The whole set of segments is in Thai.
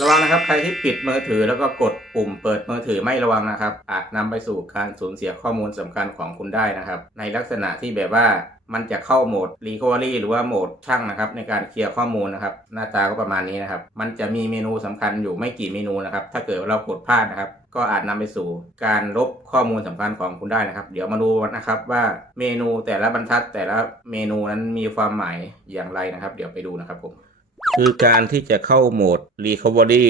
ระวังนะครับ ใครที่ปิดมือถือแล้วก็กดปุ่มเปิดมือถือไม่ระวังนะครับ อาจนำไปสู่การสูญเสียข้อมูลสำคัญของคุณได้นะครับ ในลักษณะที่แบบว่ามันจะเข้าโหมด Recovery หรือว่าโหมดช่างนะครับ ในการเคลียร์ข้อมูลนะครับ หน้าตาก็ประมาณนี้นะครับ มันจะมีเมนูสำคัญอยู่ไม่กี่เมนูนะครับ ถ้าเกิดเรากดพลาดนะครับ ก็อาจนำไปสู่การลบข้อมูลสำคัญของคุณได้นะครับ เดี๋ยวมาดูนะครับว่าเมนูแต่ละบรรทัดแต่ละเมนูนั้นมีความหมายอย่างไรนะครับ เดี๋ยวไปดูนะครับผม คือการที่จะเข้าโหมด Recovery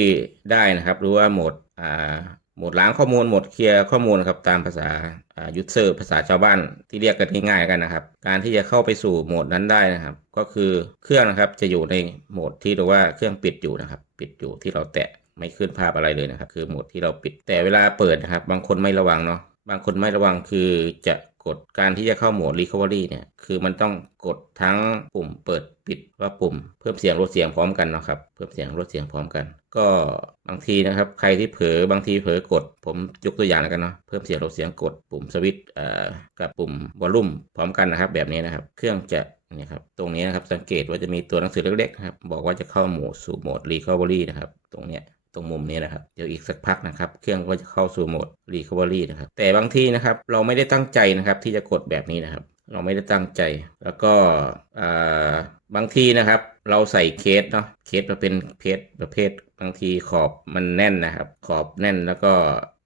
ได้นะครับ หรือว่าโหมดอ่าโหมดล้างข้อมูลโหมดเคลียร์ข้อมูลครับตามภาษาอ่ายูเซอร์ภาษาชาวบ้านที่เรียกกันง่ายๆกันนะครับ การที่จะเข้าไปสู่โหมดนั้นได้นะครับ ก็คือเครื่องนะครับจะอยู่ในโหมดที่เรียกว่าเครื่องปิดอยู่นะครับ ปิดอยู่ที่เราแตะไม่ขึ้นภาพอะไรเลยนะครับ คือโหมดที่เราปิดแต่เวลาเปิดนะครับ บางคนไม่ระวังเนาะบางคนไม่ระวังคือจะ กดการที่จะเข้าโหมด Recovery เนี่ย คือมันต้องกดทั้งปุ่มเปิดปิดว่าปุ่มเพิ่มเสียงลดเสียงพร้อมกันนะครับ เพิ่มเสียงลดเสียงพร้อมกัน ก็บางทีนะครับ ใครที่เผลอบางทีเผลอกด ผมยกตัวอย่างแล้วกันเนาะเพิ่มเสียงลดเสียงกดปุ่มสวิตช์กับปุ่มวอลลุ่มพร้อมกันนะครับ แบบนี้นะครับ เครื่องจะเนี่ยครับตรงนี้นะครับสังเกตว่าจะมีตัวหนังสือเล็กๆนะครับบอกว่าจะเข้าโหมดสู่โหมด Recovery นะครับ ตรงเนี้ย ตรงมุมนี้นะครับ เดี๋ยวอีกสักพักนะครับ เครื่องก็จะเข้าสู่โหมด Recovery นะครับ แต่บางทีนะครับเราไม่ได้ตั้งใจนะครับที่จะกดแบบนี้นะครับ เราไม่ได้ตั้งใจ แล้วก็บางทีนะครับ เราใส่เคสเนาะ เคสมาเป็นเพจประเภทบางทีขอบมันแน่นนะครับ ขอบแน่นแล้วก็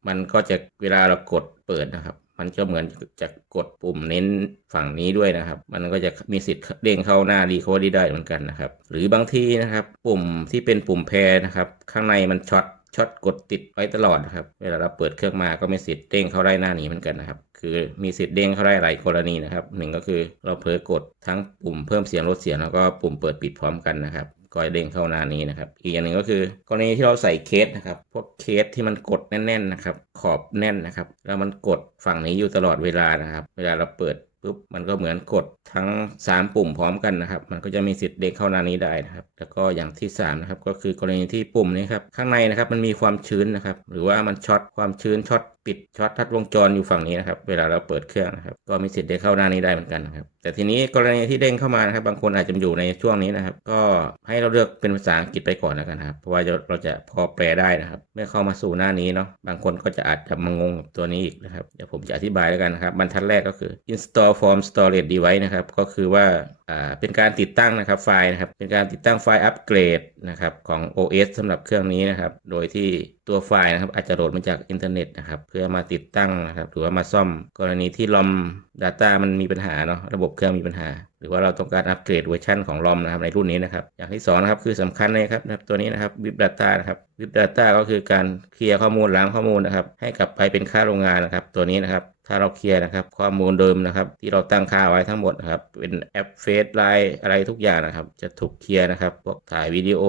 มันก็จะเวลาเรากดเปิดนะครับ มันก็เหมือนจะกดปุ่มเน้นฝั่งนี้ด้วยนะครับ มันก็จะมีสิทธิ์เด้งเข้าหน้า Recovery ได้เหมือนกันนะครับ หรือบางทีนะครับปุ่มที่เป็นปุ่มแพรนะครับ ข้างในมันช็อตช็อตกดติดไว้ตลอดนะครับ เวลาเราเปิดเครื่องมาก็มีสิทธิ์เด้งเข้าได้หน้านี้เหมือนกันนะครับ คือมีสิทธิ์เด้งเข้าได้หลายกรณีนะครับหนึ่งก็คือเราเผลอกดทั้งปุ่มเพิ่มเสียงลดเสียงแล้วก็ปุ่มเปิดปิดพร้อมกันนะครับ ก็เด้งเข้าหน้านี้นะครับ อีกอย่างหนึ่งก็คือกรณีที่เราใส่เคสนะครับ พวกเคสที่มันกดแน่นๆนะครับ ขอบแน่นนะครับ แล้วมันกดฝั่งนี้อยู่ตลอดเวลานะครับ เวลาเราเปิดปุ๊บมันก็เหมือนกดทั้ง 3 ปุ่มพร้อมกันนะครับ มันก็จะมีสิทธิ์เด้งเข้าหน้านี้ได้นะครับ แล้วก็อย่างที่3นะครับก็คือกรณีที่ปุ่มนี้ครับข้างในนะครับมันมีความชื้นนะครับ หรือว่ามันช็อตความชื้นช็อต ปิดช็อตทัดวงจรอยู่ฝั่งนี้นะครับ เวลาเราเปิดเครื่องนะครับ ก็มีสิทธิ์ได้เข้าหน้านี้ได้เหมือนกันนะครับ แต่ทีนี้กรณีที่เด้งเข้ามานะครับ บางคนอาจจะอยู่ในช่วงนี้นะครับ ก็ให้เราเลือกเป็นภาษาอังกฤษไปก่อนแล้วกันะครับ เพราะว่าเราจะพอแปลได้นะครับ เมื่อเข้ามาสู่หน้านี้เนาะ บางคนก็จะอาจจะมางงกับตัวนี้อีกนะครับ เดี๋ยวผมจะอธิบายแล้วกันนะครับ บรรทัดแรกก็คือ install Form storage device นะครับ ก็คือว่าอ่าเป็นการติดตั้งนะครับไฟล์นะครับ เป็นการติดตั้งไฟล์อัปเกรดนะครับของ OS สำหรับเครื่องนี้นะครับ โดยที่ตัวไฟล์นะครับอาจจะโหลดมาจากอินเทอร์เน็ตนะครับเพื่อมาติดตั้งนะครับหรือว่ามาซ่อมกรณีที่ลอม Data มันมีปัญหาเนาะระบบเครื่องมีปัญหา รือว่าเราต้องการอัปเกรดเวอร์ชันของลอมนะครับในรุ่นนี้นะครับ อย่างที่สองนะครับคือสำคัญเลยครับนะครับตัวนี้นะครับ Vip Data นะครับ Vip Data ก็คือการเคลียร์ข้อมูลล้างข้อมูลนะครับให้กลับไปเป็นค่าโรงงานนะครับ ตัวนี้นะครับถ้าเราเคลียร์นะครับข้อมูลเดิมนะครับ ที่เราตั้งค่าไว้ทั้งหมดนะครับ เป็นแอปเฟซไลน์อะไรทุกอย่างนะครับ จะถูกเคลียร์นะครับ พวกถ่ายวิดีโอ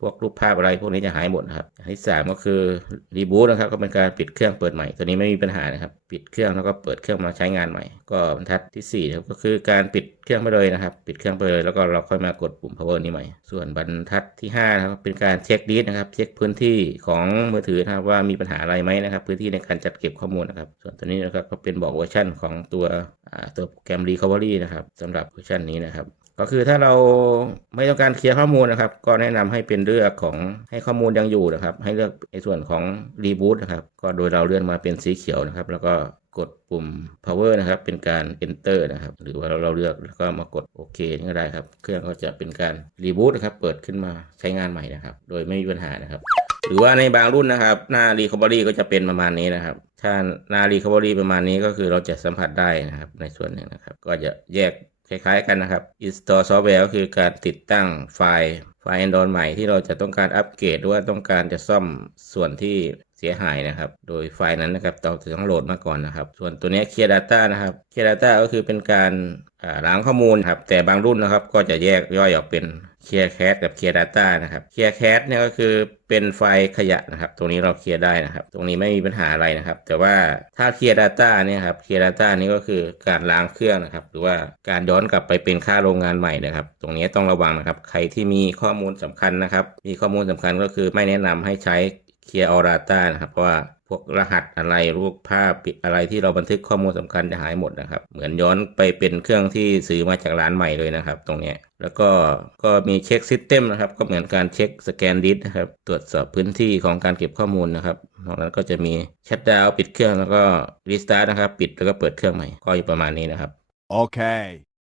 พวกรูปภาพอะไร พวกนี้จะหายหมดนะครับอย่างที่สามก็คือรีบูตนะครับก็เป็นการปิดเครื่องเปิดใหม่ ตัวนี้ไม่มีปัญหานะครับ ปิดเครื่องแล้วก็เปิดเครื่องมาใช้งานใหม่ ก็บรรทัดที่สี่นะครับก็คือการปิดเครื่องไปเลยนะครับ ปิดเครื่องไปเลย แล้วก็เราค่อยมากดปุ่ม power นี้ใหม่ ส่วนบรรทัดที่ห้านะครับเป็นการเช็คดีสนะครับ เช็คพื้นที่ของมือถือนะครับว่ามีปัญหาอะไรไหมนะครับ พื้นที่ในการจัดเก็บข้อมูลนะครับ ส่วนตัวนี้นะครับก็เป็นบอกเวอร์ชันของตัวตัวโปรแกรม Recovery นะครับสำหรับเวอร์ชันนี้นะครับก็คือถ้าเราไม่ต้องการเคลียร์ข้อมูลนะครับ ก็แนะนำให้เป็นเลือกของให้ข้อมูลยังอยู่นะครับ ให้เลือกในส่วนของ Reboot นะครับ ก็โดยเราเลื่อนมาเป็นสีเขียวนะครับ แล้วก็ กดปุ่ม power นะครับ เป็นการ enter นะครับ หรือว่าเราเราเลือกแล้วก็มากดโอเคนี่ก็ได้ครับ เครื่องก็จะเป็นการ reboot นะครับ เปิดขึ้นมาใช้งานใหม่นะครับ โดยไม่มีปัญหานะครับ หรือว่าในบางรุ่นนะครับ หน้า recovery ก็จะเป็นประมาณนี้นะครับ ถ้าหน้า recovery ประมาณนี้ก็คือเราจะสัมผัสได้นะครับ ในส่วนหนึ่งนะครับ ก็จะแยกคล้ายๆกันนะครับ install software ก็คือการติดตั้งไฟล์ไฟล์ Android ใหม่ที่เราจะต้องการอัปเกรดหรือว่าต้องการจะซ่อมส่วนที่ สียหายนะครับ โดยไฟล์นั้นนะครับเราจะต้องโหลดมาก่อนนะครับ ส่วนตัวนี้ Clear Data นะครับ Clear Data ก็คือเป็นการล้างข้อมูลครับ แต่บางรุ่นนะครับก็จะแยกย่อยออกเป็น Clear Cache กับ Clear Data นะครับ Clear Cache เนี่ยก็คือเป็นไฟล์ขยะนะครับ ตรงนี้เราเคลียร์ได้นะครับ ตรงนี้ไม่มีปัญหาอะไรนะครับ แต่ว่าถ้า Clear Data เนี่ยครับ Clear Data นี่ก็คือการล้างเครื่องนะครับ หรือว่าการย้อนกลับไปเป็นค่าโรงงานใหม่นะครับ ตรงนี้ต้องระวังนะครับ ใครที่มีข้อมูลสำคัญนะครับ มีข้อมูลสำคัญก็คือไม่แนะนำให้ใช้ Clear All Data นะครับเพราะว่าพวกรหัสอะไรรูปภาพปิดอะไรที่เราบันทึกข้อมูลสำคัญจะหายหมดนะครับ เหมือนย้อนไปเป็นเครื่องที่ซื้อมาจากร้านใหม่เลยนะครับ ตรงนี้แล้วก็ก็มีเช็คซิสเต็มนะครับ ก็เหมือนการเช็คสแกนดิสนะครับ ตรวจสอบพื้นที่ของการเก็บข้อมูลนะครับนอกนั้นก็จะมีชัดดาวปิดเครื่องแล้วก็รีสตาร์ทนะครับ ปิดแล้วก็เปิดเครื่องใหม่ก็อยู่ประมาณนี้นะครับ Okay.